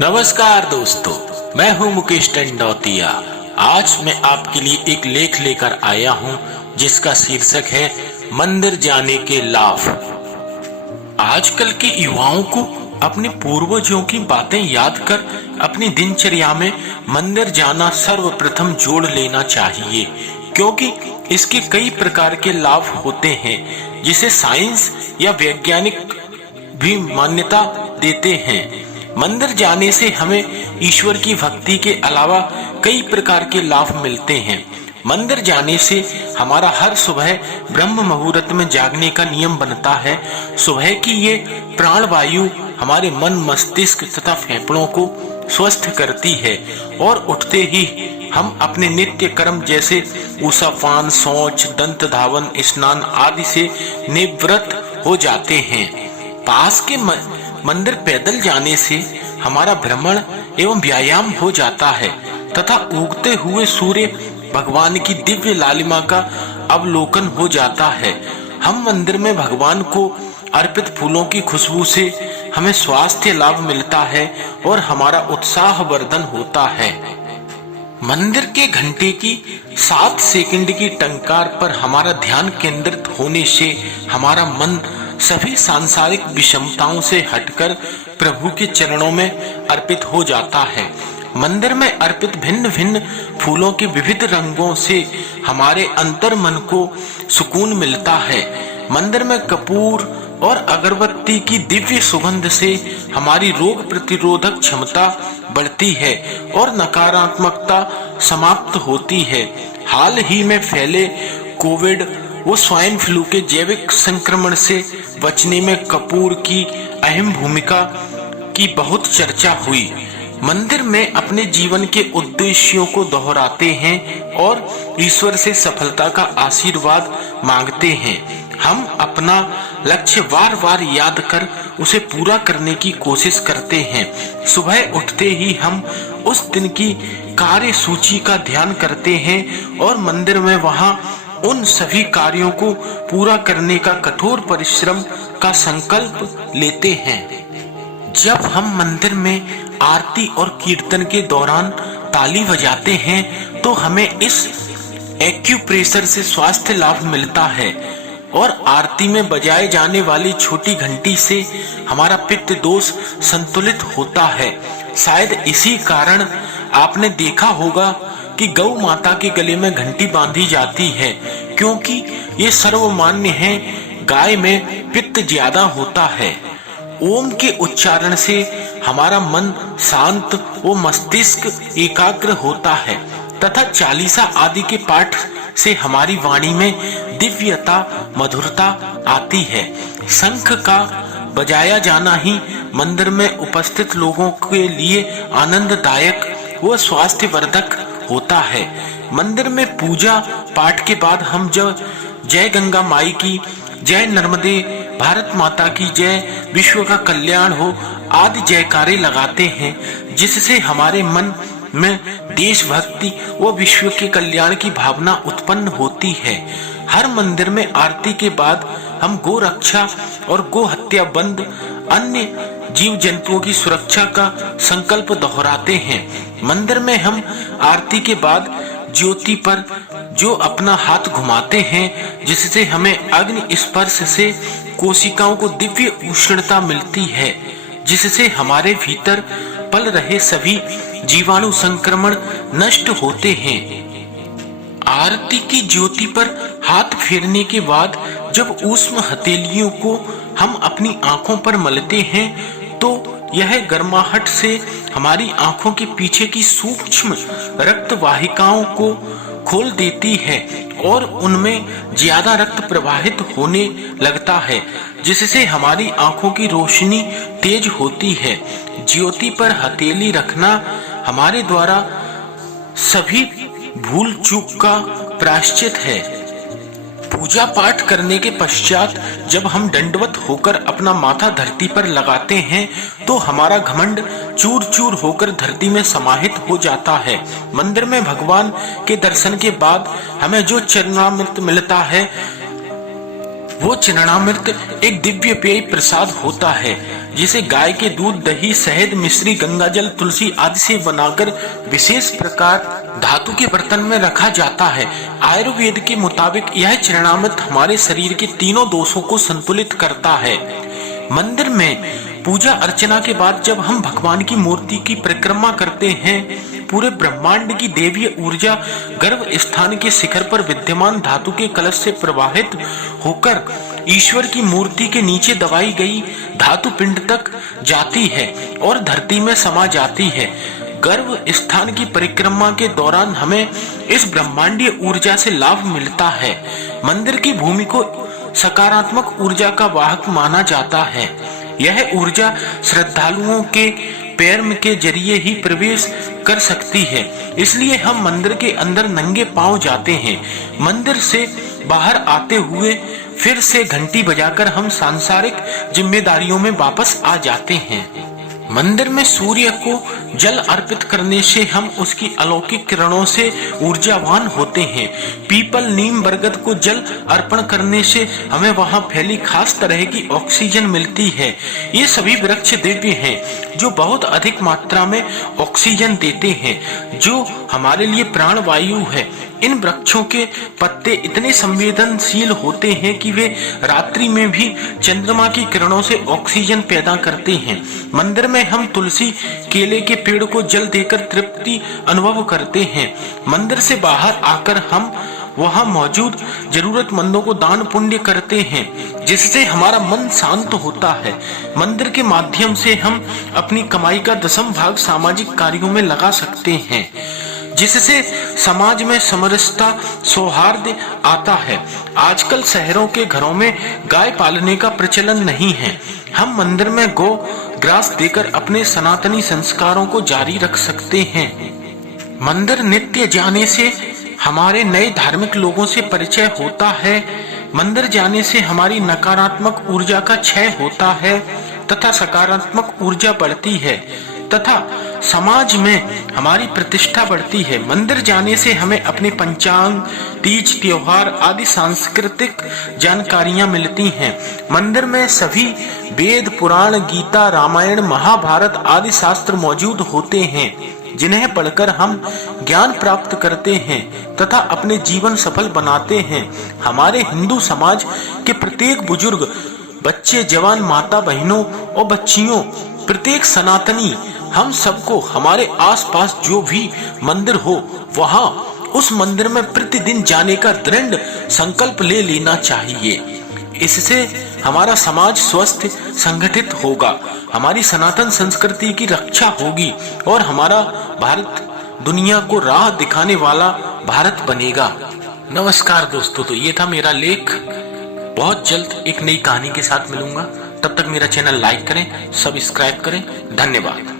नमस्कार दोस्तों, मैं हूं मुकेश टंडौतिया। आज मैं आपके लिए एक लेख लेकर आया हूं जिसका शीर्षक है मंदिर जाने के लाभ। आजकल के युवाओं को अपने पूर्वजों की बातें याद कर अपनी दिनचर्या में मंदिर जाना सर्वप्रथम जोड़ लेना चाहिए, क्योंकि इसके कई प्रकार के लाभ होते हैं जिसे साइंस या वैज्ञानिक भी मान्यता देते हैं। मंदिर जाने से हमें ईश्वर की भक्ति के अलावा कई प्रकार के लाभ मिलते हैं। मंदिर जाने से हमारा हर सुबह ब्रह्म मुहूर्त में जागने का नियम बनता है। सुबह की ये प्राण वायु हमारे मन, मस्तिष्क तथा फेफड़ों को स्वस्थ करती है और उठते ही हम अपने नित्य कर्म जैसे उषापान, शौच, दंत धावन, स्नान आदि से निवृत्त हो जाते हैं। पास के मंदिर पैदल जाने से हमारा भ्रमण एवं व्यायाम हो जाता है तथा उगते हुए सूर्य भगवान की दिव्य लालिमा का अवलोकन हो जाता है। हम मंदिर में भगवान को अर्पित फूलों की खुशबू से हमें स्वास्थ्य लाभ मिलता है और हमारा उत्साह वर्धन होता है। मंदिर के घंटे की 7 सेकंड की टंकार पर हमारा ध्यान केंद्रित होने से हमारा मन सभी सांसारिक विषमताओं से हटकर प्रभु के चरणों में अर्पित हो जाता है। मंदिर में अर्पित भिन्न भिन्न फूलों के विविध रंगों से हमारे अंतर मन को सुकून मिलता है। मंदिर में कपूर और अगरबत्ती की दिव्य सुगंध से हमारी रोग प्रतिरोधक क्षमता बढ़ती है और नकारात्मकता समाप्त होती है। हाल ही में फैले कोविड वो स्वाइन फ्लू के जैविक संक्रमण से बचने में कपूर की अहम भूमिका की बहुत चर्चा हुई। मंदिर में अपने जीवन के उद्देश्यों को दोहराते हैं और ईश्वर से सफलता का आशीर्वाद मांगते हैं। हम अपना लक्ष्य बार बार याद कर उसे पूरा करने की कोशिश करते हैं। सुबह उठते ही हम उस दिन की कार्य सूची का ध्यान करते हैं और मंदिर में वहां उन सभी कार्यों को पूरा करने का कठोर परिश्रम का संकल्प लेते हैं। जब हम मंदिर में आरती और कीर्तन के दौरान ताली बजाते हैं तो हमें इस एक्यूप्रेशर से स्वास्थ्य लाभ मिलता है और आरती में बजाए जाने वाली छोटी घंटी से हमारा पित्त दोष संतुलित होता है। शायद इसी कारण आपने देखा होगा कि गौ माता के गले में घंटी बांधी जाती है, क्योंकि ये सर्वमान्य है। गाय में पित्त ज्यादा होता है। ओम के उच्चारण से हमारा मन शांत व मस्तिष्क एकाग्र होता है तथा चालीसा आदि के पाठ से हमारी वाणी में दिव्यता, मधुरता आती है। शंख का बजाया जाना ही मंदिर में उपस्थित लोगों के लिए आनंददायक व स्वास्थ्यवर्धक होता है। मंदिर में पूजा पाठ के बाद हम जय गंगा माई की, जय नर्मदे, भारत माता की जय, विश्व का कल्याण हो आदि जयकारे लगाते हैं, जिससे हमारे मन में देशभक्ति व विश्व के कल्याण की भावना उत्पन्न होती है। हर मंदिर में आरती के बाद हम गो रक्षा और गो हत्या बंद अन्य जीव जंतुओं की सुरक्षा का संकल्प दोहराते हैं। मंदिर में हम आरती के बाद ज्योति पर जो अपना हाथ घुमाते हैं, जिससे हमें अग्नि स्पर्श से कोशिकाओं को दिव्य उष्णता मिलती है, जिससे हमारे भीतर पल रहे सभी जीवाणु संक्रमण नष्ट होते हैं। आरती की ज्योति पर हाथ फेरने के बाद जब ऊष्म हथेलियों को हम अपनी आंखों पर मलते हैं तो यह गर्माहट से हमारी आंखों के पीछे की सूक्ष्म रक्त वाहिकाओं को खोल देती है और उनमें ज्यादा रक्त प्रवाहित होने लगता है, जिससे हमारी आंखों की रोशनी तेज होती है। ज्योति पर हथेली रखना हमारे द्वारा सभी भूल चूक का प्रायश्चित है। पूजा पाठ करने के पश्चात जब हम दंडवत होकर अपना माथा धरती पर लगाते हैं तो हमारा घमंड चूर चूर होकर धरती में समाहित हो जाता है। मंदिर में भगवान के दर्शन के बाद हमें जो चरणामृत मिलता है वो चरणामृत एक दिव्य पेय प्रसाद होता है जिसे गाय के दूध, दही, शहद, मिश्री, गंगाजल, तुलसी आदि से बनाकर विशेष प्रकार धातु के बर्तन में रखा जाता है। आयुर्वेद के मुताबिक यह चरणामृत हमारे शरीर के तीनों दोषों को संतुलित करता है। मंदिर में पूजा अर्चना के बाद जब हम भगवान की मूर्ति की परिक्रमा करते हैं, पूरे ब्रह्मांड की देवीय ऊर्जा गर्भ स्थान के शिखर पर विद्यमान धातु के कलश से प्रवाहित होकर ईश्वर की मूर्ति के नीचे दबाई गई धातु पिंड तक जाती है और धरती में समा जाती है। गर्भ स्थान की परिक्रमा के दौरान हमें इस ब्रह्मांडीय ऊर्जा से लाभ मिलता है। मंदिर की भूमि को सकारात्मक ऊर्जा का वाहक माना जाता है। यह ऊर्जा श्रद्धालुओं के पैर के जरिए ही प्रवेश कर सकती है, इसलिए हम मंदिर के अंदर नंगे पांव जाते हैं। मंदिर से बाहर आते हुए फिर से घंटी बजाकर हम सांसारिक जिम्मेदारियों में वापस आ जाते हैं। मंदिर में सूर्य को जल अर्पित करने से हम उसकी अलौकिक किरणों से ऊर्जावान होते हैं। पीपल, नीम, बरगद को जल अर्पण करने से हमें वहां फैली खास तरह की ऑक्सीजन मिलती है। ये सभी वृक्ष दिव्य हैं जो बहुत अधिक मात्रा में ऑक्सीजन देते हैं, जो हमारे लिए प्राणवायु है। इन वृक्षों के पत्ते इतने संवेदनशील होते हैं कि वे रात्रि में भी चंद्रमा की किरणों से ऑक्सीजन पैदा करते हैं। मंदिर में हम तुलसी, केले के पेड़ को जल देकर तृप्ति अनुभव करते हैं। मंदिर से बाहर आकर हम वहां मौजूद जरूरतमंदों को दान पुण्य करते हैं, जिससे हमारा मन शांत होता है। मंदिर के माध्यम से हम अपनी कमाई का 10वां भाग सामाजिक कार्यों में लगा सकते हैं, जिससे समाज में समरसता, सौहार्द आता है। आजकल शहरों के घरों में गाय पालने का प्रचलन नहीं है। हम मंदिर में गौ ग्रास देकर अपने सनातनी संस्कारों को जारी रख सकते हैं। मंदिर नित्य जाने से हमारे नए धार्मिक लोगों से परिचय होता है। मंदिर जाने से हमारी नकारात्मक ऊर्जा का क्षय होता है तथा सकारात्मक ऊर्जा बढ़ती है तथा समाज में हमारी प्रतिष्ठा बढ़ती है। मंदिर जाने से हमें अपने पंचांग, तीज, त्योहार आदि सांस्कृतिक जानकारियां मिलती हैं। मंदिर में सभी वेद, पुराण, गीता, रामायण, महाभारत आदि शास्त्र मौजूद होते हैं, जिन्हें पढ़कर हम ज्ञान प्राप्त करते हैं तथा अपने जीवन सफल बनाते हैं। हमारे हिंदू समाज के प्रत्येक बुजुर्ग, बच्चे, जवान, माता, बहनों और बच्चियों, प्रत्येक सनातनी, हम सबको हमारे आसपास जो भी मंदिर हो वहां उस मंदिर में प्रतिदिन जाने का दृढ़ संकल्प ले लेना चाहिए। इससे हमारा समाज स्वस्थ, संगठित होगा, हमारी सनातन संस्कृति की रक्षा होगी और हमारा भारत दुनिया को राह दिखाने वाला भारत बनेगा। नमस्कार दोस्तों, तो ये था मेरा लेख। बहुत जल्द एक नई कहानी के साथ मिलूंगा। तब तक मेरा चैनल लाइक करें, सब्सक्राइब करें। धन्यवाद।